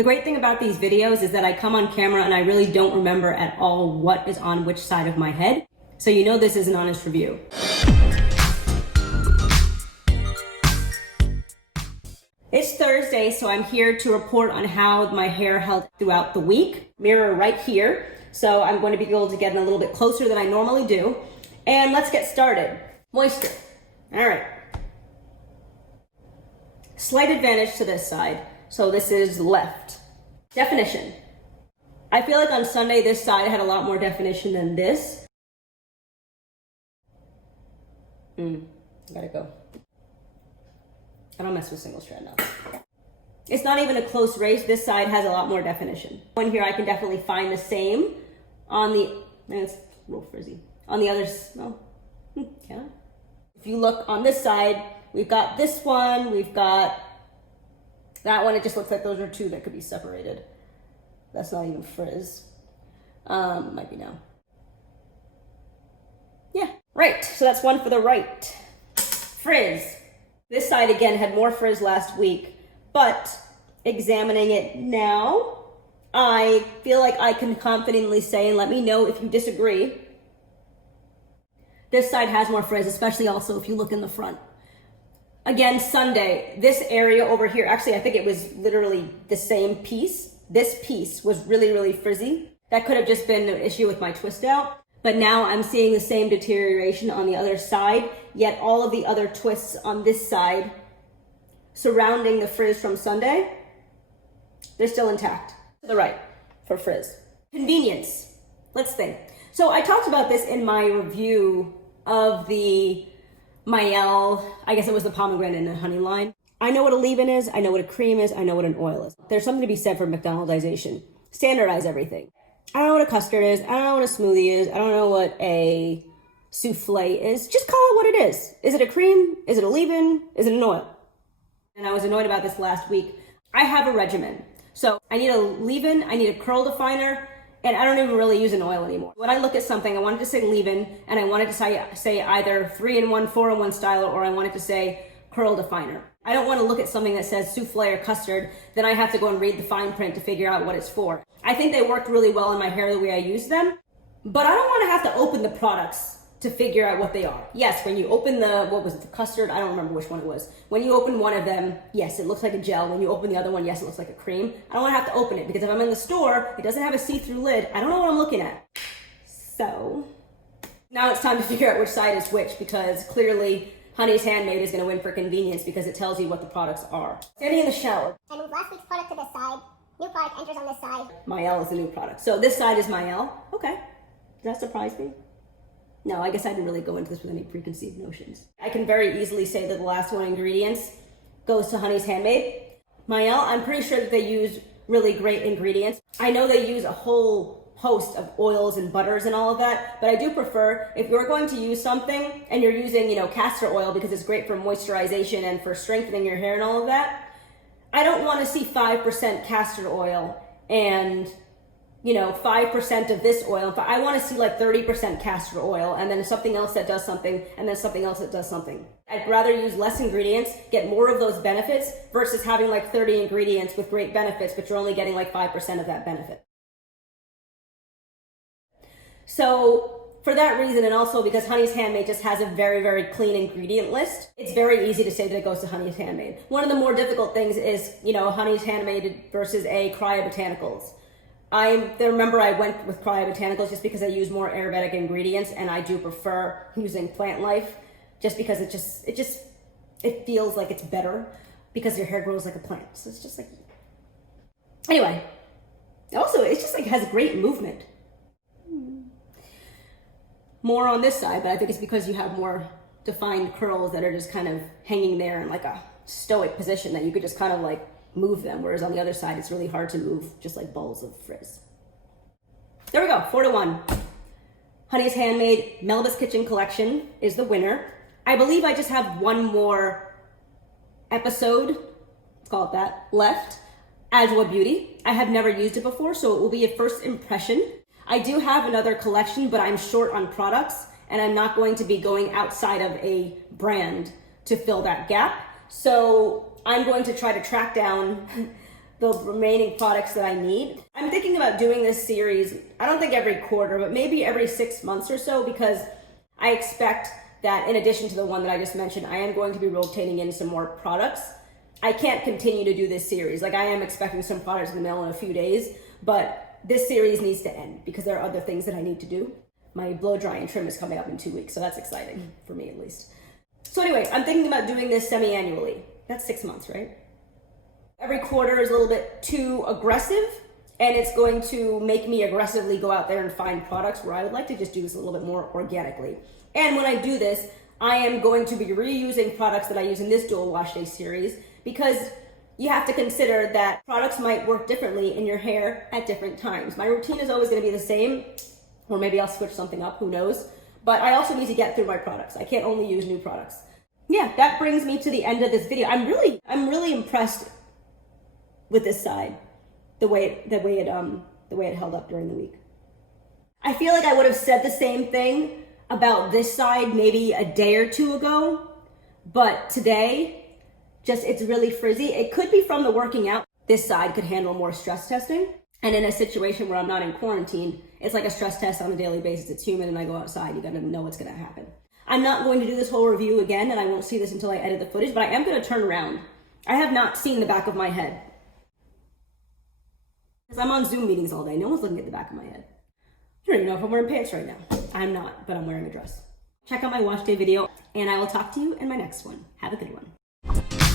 The great thing about these videos is that I come on camera and I really don't remember at all what is on which side of my head. So you know this is an honest review. It's Thursday, so I'm here to report on how my hair held throughout the week. Mirror right here. So I'm going to be able to get in a little bit closer than I normally do. And let's get started. Moisture. All right. Slight advantage to this side. So this is left. Definition. I feel like on Sunday, this side had a lot more definition than this. Gotta go. I don't mess with single strand now. It's not even a close race. This side has a lot more definition. One here, I can definitely find the same on the, it's real frizzy. On the others, no, can I? If you look on this side, we've got this one, we've got that one. It just looks like those are two that could be separated. That's not even frizz. Might be now. Yeah, right. So that's one for the right. Frizz. This side again had more frizz last week, but examining it now, I feel like I can confidently say, and let me know if you disagree, this side has more frizz, especially also if you look in the front. Again, Sunday, this area over here, actually, I think it was literally the same piece. This piece was really, really frizzy. That could have just been an issue with my twist out. But now I'm seeing the same deterioration on the other side, yet all of the other twists on this side surrounding the frizz from Sunday, they're still intact. To the right for frizz. Convenience. Let's think. So I talked about this in my review of the Mielle, I guess it was the pomegranate and honey line. I know what a leave-in is, I know what a cream is, I know what an oil is. There's something to be said for McDonaldization. Standardize everything. I don't know what a custard is, I don't know what a smoothie is, I don't know what a souffle is. Just call it what it is. Is it a cream? Is it a leave-in? Is it an oil? And I was annoyed about this last week. I have a regimen. So I need a leave-in, I need a curl definer, and I don't even really use an oil anymore. When I look at something, I wanted to say leave-in, and I wanted to say either 3-in-1, 4-in-1 styler, or I wanted to say curl definer. I don't want to look at something that says souffle or custard, then I have to go and read the fine print to figure out what it's for. I think they worked really well in my hair the way I use them, but I don't want to have to open the products to figure out what they are. Yes, when you open the, what was it, the custard? I don't remember which one it was. When you open one of them, yes, it looks like a gel. When you open the other one, yes, it looks like a cream. I don't want to have to open it because if I'm in the store, it doesn't have a see-through lid. I don't know what I'm looking at. So now it's time to figure out which side is which, because clearly Honey's Handmade is going to win for convenience because it tells you what the products are. Standing in the shower. I moved last week's product to this side. New product enters on this side. Mielle is the new product. So this side is Mielle. Okay. Does that surprise me? No, I guess I didn't really go into this with any preconceived notions. I can very easily say that the last one, ingredients, goes to Honey's Handmade. Mielle, I'm pretty sure that they use really great ingredients. I know they use a whole host of oils and butters and all of that, but I do prefer, if you're going to use something and you're using, castor oil because it's great for moisturization and for strengthening your hair and all of that, I don't want to see 5% castor oil and 5% of this oil. But I want to see like 30% castor oil and then something else that does something and then something else that does something. I'd rather use less ingredients, get more of those benefits versus having like 30 ingredients with great benefits, but you're only getting like 5% of that benefit. So for that reason, and also because Honey's Handmade just has a very, very clean ingredient list, it's very easy to say that it goes to Honey's Handmade. One of the more difficult things is, Honey's Handmade versus a Cryobotanicals. I remember I went with Cryobotanicals just because I use more Ayurvedic ingredients, and I do prefer using Plant Life just because it feels like it's better because your hair grows like a plant. So it's just like, anyway. Also, it's just like has great movement. More on this side, but I think it's because you have more defined curls that are just kind of hanging there in like a stoic position that you could just kind of like move them, whereas on the other side it's really hard to move, just like balls of frizz. There we go, 4-1. Honey's Handmade Melba's Kitchen Collection is the winner. I believe I just have one more episode, let's call it that, left. Adwoa Beauty. I have never used it before, so it will be a first impression. I do have another collection, but I'm short on products, and I'm not going to be going outside of a brand to fill that gap. So I'm going to try to track down the remaining products that I need. I'm thinking about doing this series, I don't think every quarter, but maybe every 6 months or so, because I expect that in addition to the one that I just mentioned, I am going to be rotating in some more products. I can't continue to do this series. Like, I am expecting some products in the mail in a few days, but this series needs to end because there are other things that I need to do. My blow dry and trim is coming up in 2 weeks, so that's exciting for me at least. So anyway, I'm thinking about doing this semi-annually. That's 6 months, right? Every quarter is a little bit too aggressive, and it's going to make me aggressively go out there and find products where I would like to just do this a little bit more organically. And when I do this, I am going to be reusing products that I use in this dual wash day series, because you have to consider that products might work differently in your hair at different times. My routine is always going to be the same, or maybe I'll switch something up, who knows? But I also need to get through my products. I can't only use new products. Yeah, that brings me to the end of this video. I'm really impressed with this side, the way it held up during the week. I feel like I would have said the same thing about this side maybe a day or two ago, but today, it's really frizzy. It could be from the working out. This side could handle more stress testing. And in a situation where I'm not in quarantine, it's like a stress test on a daily basis. It's humid and I go outside, you gotta know what's gonna happen. I'm not going to do this whole review again, and I won't see this until I edit the footage, but I am gonna turn around. I have not seen the back of my head. Because I'm on Zoom meetings all day. No one's looking at the back of my head. I don't even know if I'm wearing pants right now. I'm not, but I'm wearing a dress. Check out my wash day video, and I will talk to you in my next one. Have a good one.